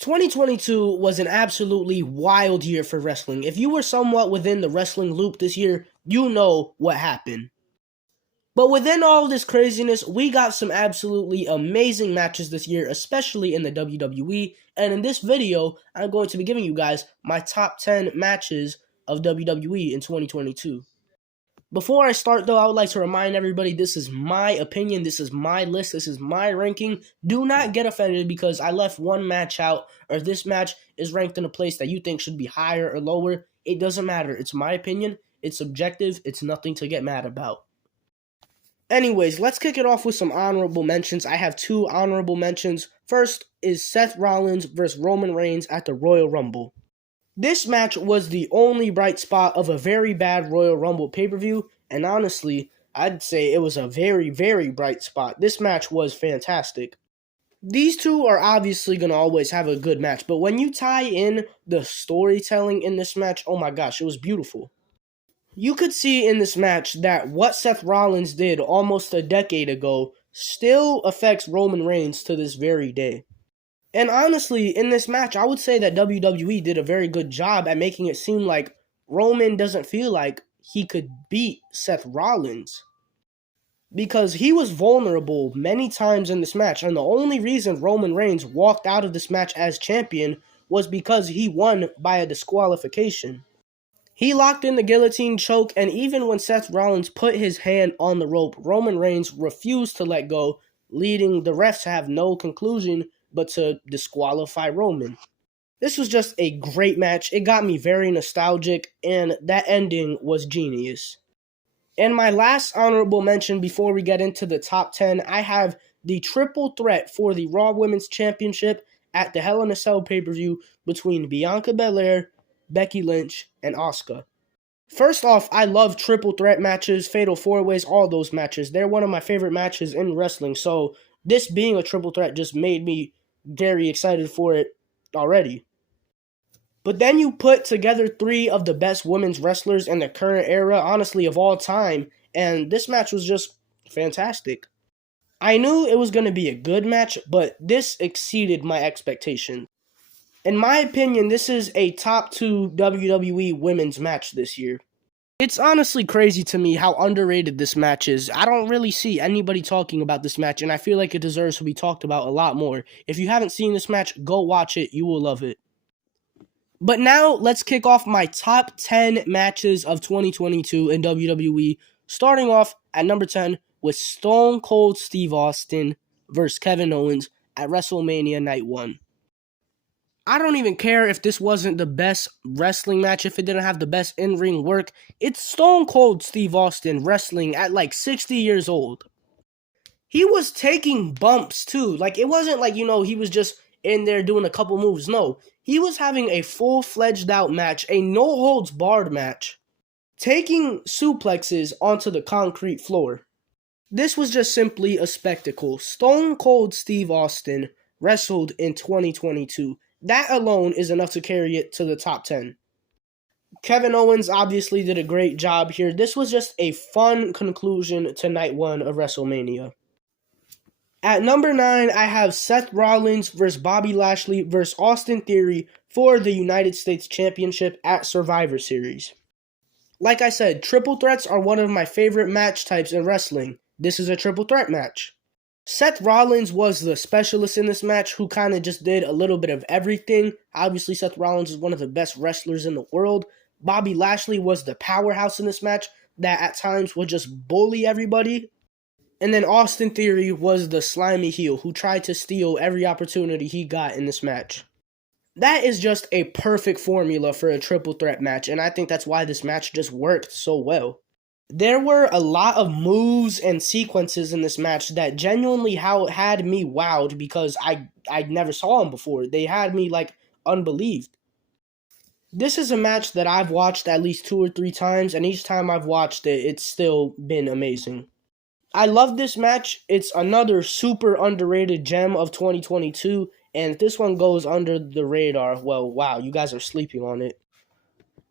2022 was an absolutely wild year for wrestling. If you were somewhat within the wrestling loop this year, you know what happened. But within all this craziness, we got some absolutely amazing matches this year, especially in the WWE. And in this video, I'm going to be giving you guys my top 10 matches of WWE in 2022. Before I start, though, I would like to remind everybody this is my opinion, this is my list, this is my ranking. Do not get offended because I left one match out or this match is ranked in a place that you think should be higher or lower. It doesn't matter. It's my opinion. It's subjective. It's nothing to get mad about. Anyways, let's kick it off with some honorable mentions. I have two honorable mentions. First is Seth Rollins versus Roman Reigns at the Royal Rumble. This match was the only bright spot of a very bad Royal Rumble pay-per-view, and honestly, I'd say it was a very, very bright spot. This match was fantastic. These two are obviously going to always have a good match, but when you tie in the storytelling in this match, oh my gosh, it was beautiful. You could see in this match that what Seth Rollins did almost a decade ago still affects Roman Reigns to this very day. And honestly, in this match, I would say that WWE did a very good job at making it seem like Roman doesn't feel like he could beat Seth Rollins. Because he was vulnerable many times in this match, and the only reason Roman Reigns walked out of this match as champion was because he won by a disqualification. He locked in the guillotine choke, and even when Seth Rollins put his hand on the rope, Roman Reigns refused to let go, leading the refs to have no conclusion but to disqualify Roman. This was just a great match. It got me very nostalgic, and that ending was genius. And my last honorable mention before we get into the top 10, I have the triple threat for the Raw Women's Championship at the Hell in a Cell pay-per-view between Bianca Belair, Becky Lynch, and Asuka. First off, I love triple threat matches, fatal four-ways, all those matches. They're one of my favorite matches in wrestling, so this being a triple threat just made me very excited for it already. But then you put together three of the best women's wrestlers in the current era, honestly, of all time, and this match was just fantastic. I knew it was going to be a good match, but this exceeded my expectations. In my opinion, this is a top 2 WWE women's match this year. It's honestly crazy to me how underrated this match is. I don't really see anybody talking about this match, and I feel like it deserves to be talked about a lot more. If you haven't seen this match, go watch it. You will love it. But now, let's kick off my top 10 matches of 2022 in WWE, starting off at number 10 with Stone Cold Steve Austin versus Kevin Owens at WrestleMania Night 1. I don't even care if this wasn't the best wrestling match, if it didn't have the best in-ring work. It's Stone Cold Steve Austin wrestling at like 60 years old. He was taking bumps too. Like, it wasn't like, he was just in there doing a couple moves. No, he was having a full-fledged out match, a no-holds-barred match, taking suplexes onto the concrete floor. This was just simply a spectacle. Stone Cold Steve Austin wrestled in 2022. That alone is enough to carry it to the top 10. Kevin Owens obviously did a great job here. This was just a fun conclusion to night 1 of WrestleMania. At number 9, I have Seth Rollins versus Bobby Lashley versus Austin Theory for the United States Championship at Survivor Series. Like I said, triple threats are one of my favorite match types in wrestling. This is a triple threat match. Seth Rollins was the specialist in this match who kind of just did a little bit of everything. Obviously, Seth Rollins is one of the best wrestlers in the world. Bobby Lashley was the powerhouse in this match that at times would just bully everybody. And then Austin Theory was the slimy heel who tried to steal every opportunity he got in this match. That is just a perfect formula for a triple threat match, and I think that's why this match just worked so well. There were a lot of moves and sequences in this match that genuinely had me wowed because I never saw them before. They had me unbelieved. This is a match that I've watched at least 2 or 3 times, and each time I've watched it, it's still been amazing. I love this match. It's another super underrated gem of 2022, and if this one goes under the radar, well, wow, you guys are sleeping on it.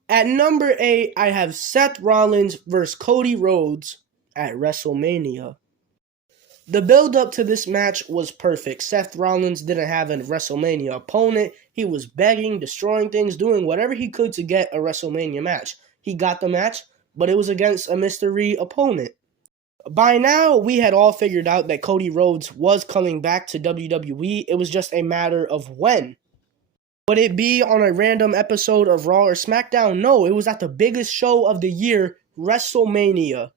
At number 8, I have Seth Rollins versus Cody Rhodes at WrestleMania. The build up to this match was perfect. Seth Rollins didn't have a WrestleMania opponent. He was begging, destroying things, doing whatever he could to get a WrestleMania match. He got the match, but it was against a mystery opponent. By now, we had all figured out that Cody Rhodes was coming back to WWE. It was just a matter of when. Would it be on a random episode of Raw or SmackDown? No, it was at the biggest show of the year, WrestleMania.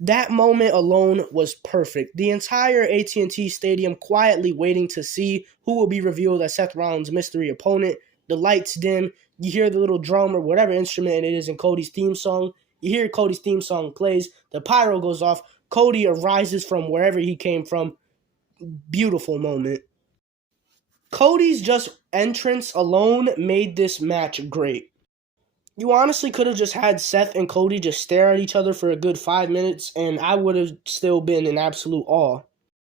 That moment alone was perfect. The entire AT&T Stadium quietly waiting to see who will be revealed as Seth Rollins' mystery opponent. The lights dim. You hear the little drum or whatever instrument it is in Cody's theme song. You hear Cody's theme song plays. The pyro goes off. Cody arises from wherever he came from. Beautiful moment. Cody's just entrance alone made this match great. You honestly could have just had Seth and Cody just stare at each other for a good 5 minutes, and I would have still been in absolute awe.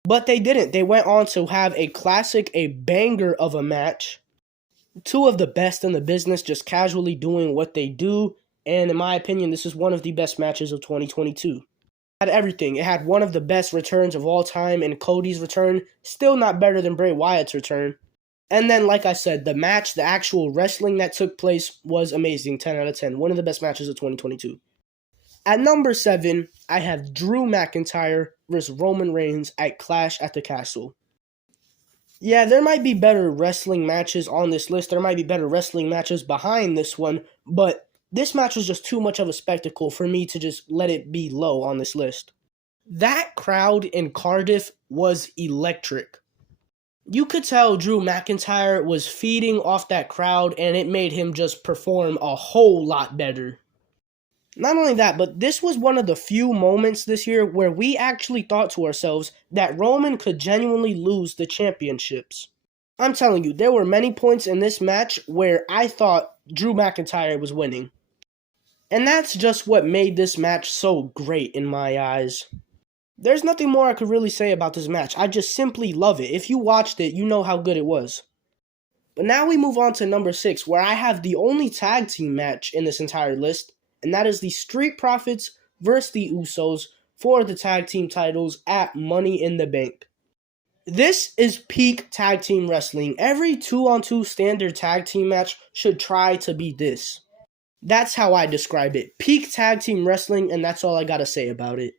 But they didn't. They went on to have a classic, a banger of a match. Two of the best in the business just casually doing what they do, and in my opinion, this is one of the best matches of 2022. It had everything. It had one of the best returns of all time in Cody's return, still not better than Bray Wyatt's return. And then, like I said, the match, the actual wrestling that took place was amazing. 10 out of 10. One of the best matches of 2022. At number 7, I have Drew McIntyre versus Roman Reigns at Clash at the Castle. Yeah, there might be better wrestling matches on this list. There might be better wrestling matches behind this one. But this match was just too much of a spectacle for me to just let it be low on this list. That crowd in Cardiff was electric. You could tell Drew McIntyre was feeding off that crowd, and it made him just perform a whole lot better. Not only that, but this was one of the few moments this year where we actually thought to ourselves that Roman could genuinely lose the championships. I'm telling you, there were many points in this match where I thought Drew McIntyre was winning. And that's just what made this match so great in my eyes. There's nothing more I could really say about this match. I just simply love it. If you watched it, you know how good it was. But now we move on to number 6, where I have the only tag team match in this entire list, and that is the Street Profits versus the Usos for the tag team titles at Money in the Bank. This is peak tag team wrestling. Every 2-on-2 standard tag team match should try to be this. That's how I describe it. Peak tag team wrestling, and that's all I gotta say about it.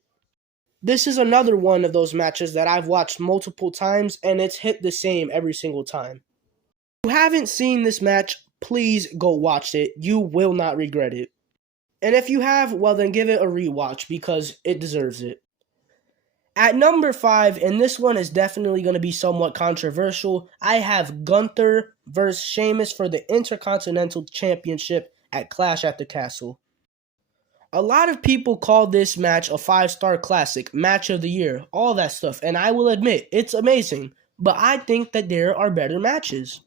This is another one of those matches that I've watched multiple times, and it's hit the same every single time. If you haven't seen this match, please go watch it. You will not regret it. And if you have, well then give it a rewatch because it deserves it. At number 5, and this one is definitely going to be somewhat controversial, I have Gunther versus Sheamus for the Intercontinental Championship at Clash at the Castle. A lot of people call this match a 5-star classic, match of the year, all that stuff, and I will admit, it's amazing, but I think that there are better matches.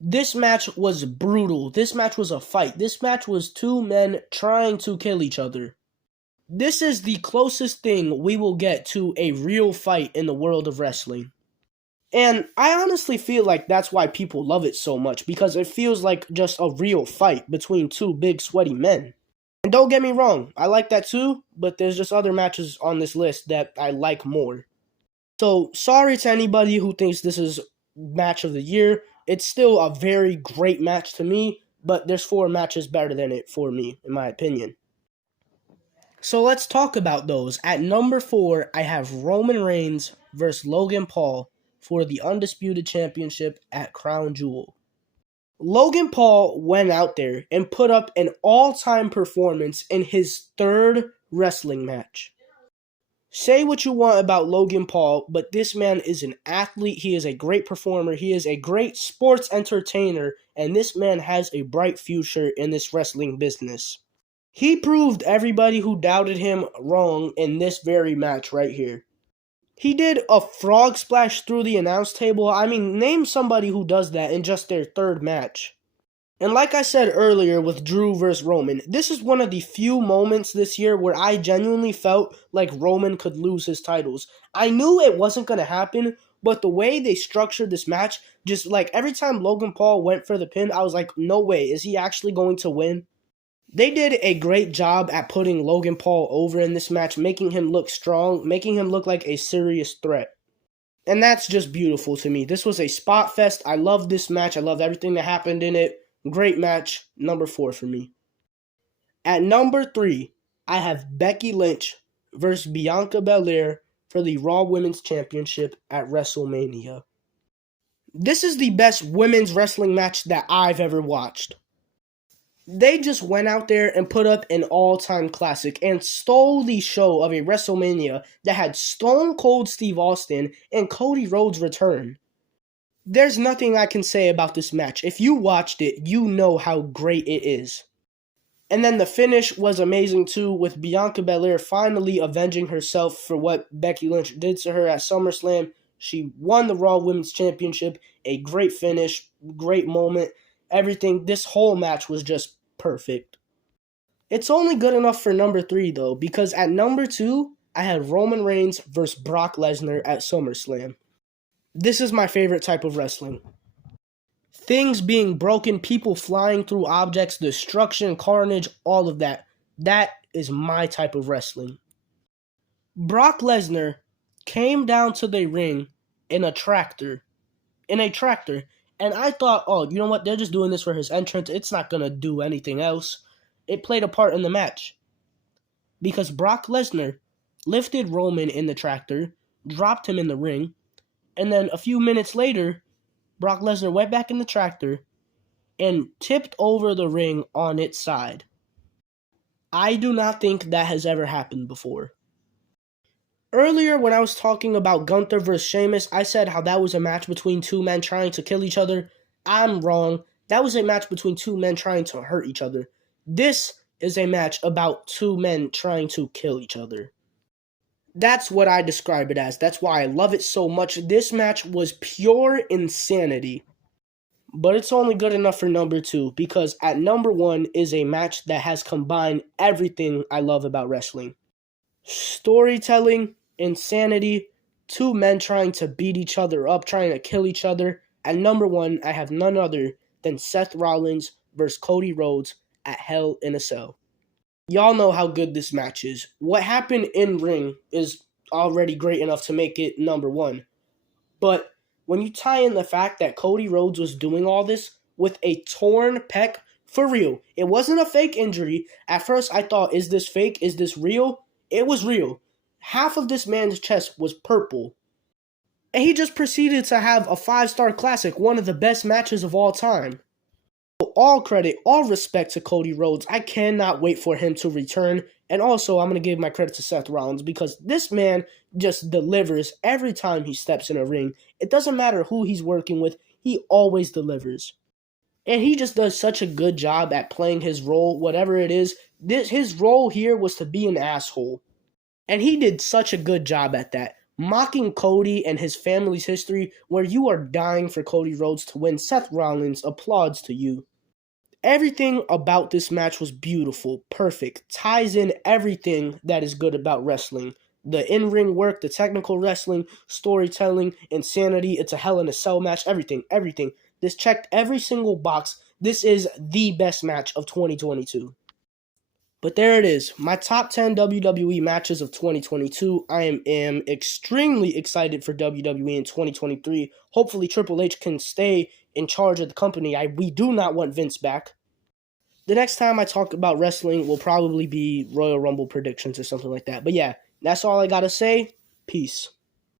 This match was brutal. This match was a fight. This match was two men trying to kill each other. This is the closest thing we will get to a real fight in the world of wrestling. And I honestly feel like that's why people love it so much, because it feels like just a real fight between two big sweaty men. And don't get me wrong, I like that too, but there's just other matches on this list that I like more. So, sorry to anybody who thinks this is match of the year. It's still a very great match to me, but there's 4 matches better than it for me, in my opinion. So let's talk about those. At number 4, I have Roman Reigns versus Logan Paul for the Undisputed Championship at Crown Jewel. Logan Paul went out there and put up an all-time performance in his 3rd wrestling match. Say what you want about Logan Paul, but this man is an athlete. He is a great performer. He is a great sports entertainer, and this man has a bright future in this wrestling business. He proved everybody who doubted him wrong in this very match right here. He did a frog splash through the announce table. I mean, name somebody who does that in just their 3rd match. And like I said earlier with Drew versus Roman, this is one of the few moments this year where I genuinely felt like Roman could lose his titles. I knew it wasn't going to happen, but the way they structured this match, just like every time Logan Paul went for the pin, I was like, no way, is he actually going to win? They did a great job at putting Logan Paul over in this match, making him look strong, making him look like a serious threat. And that's just beautiful to me. This was a spot fest. I love this match. I love everything that happened in it. Great match. Number 4 for me. At number 3, I have Becky Lynch versus Bianca Belair for the Raw Women's Championship at WrestleMania. This is the best women's wrestling match that I've ever watched. They just went out there and put up an all-time classic and stole the show of a WrestleMania that had Stone Cold Steve Austin and Cody Rhodes return. There's nothing I can say about this match. If you watched it, you know how great it is. And then the finish was amazing too, with Bianca Belair finally avenging herself for what Becky Lynch did to her at SummerSlam. She won the Raw Women's Championship. A great finish, great moment. Everything, this whole match was just perfect. It's only good enough for number 3 though, because at number 2, I had Roman Reigns versus Brock Lesnar at SummerSlam. This is my favorite type of wrestling. Things being broken, people flying through objects, destruction, carnage, all of that. That is my type of wrestling. Brock Lesnar came down to the ring in a tractor. And I thought, oh, you know what? They're just doing this for his entrance. It's not going to do anything else. It played a part in the match. Because Brock Lesnar lifted Roman in the tractor, dropped him in the ring, and then a few minutes later, Brock Lesnar went back in the tractor and tipped over the ring on its side. I do not think that has ever happened before. Earlier, when I was talking about Gunther vs. Sheamus, I said how that was a match between two men trying to kill each other. I'm wrong. That was a match between two men trying to hurt each other. This is a match about two men trying to kill each other. That's what I describe it as. That's why I love it so much. This match was pure insanity. But it's only good enough for number 2, because at number 1 is a match that has combined everything I love about wrestling. Storytelling, insanity, two men trying to beat each other up, trying to kill each other. At number 1, I have none other than Seth Rollins versus Cody Rhodes at Hell in a Cell. Y'all know how good this match is. What happened in ring is already great enough to make it number 1. But when you tie in the fact that Cody Rhodes was doing all this with a torn pec, for real, it wasn't a fake injury. At first I thought, is this fake? Is this real? It was real. Half of this man's chest was purple. And he just proceeded to have a 5-star classic, one of the best matches of all time. All credit, all respect to Cody Rhodes. I cannot wait for him to return. And also, I'm going to give my credit to Seth Rollins, because this man just delivers every time he steps in a ring. It doesn't matter who he's working with, he always delivers. And he just does such a good job at playing his role, whatever it is. His role here was to be an asshole. And he did such a good job at that. Mocking Cody and his family's history, where you are dying for Cody Rhodes to win. Seth Rollins applauds to you. Everything about this match was beautiful, perfect, ties in everything that is good about wrestling. The in-ring work, the technical wrestling, storytelling, insanity, it's a Hell in a Cell match, everything. This checked every single box. This is the best match of 2022. But there it is, my top 10 WWE matches of 2022. I am extremely excited for WWE in 2023. Hopefully Triple H can stay in charge of the company. We do not want Vince back. The next time I talk about wrestling will probably be Royal Rumble predictions or something like that. But yeah, that's all I gotta say. Peace.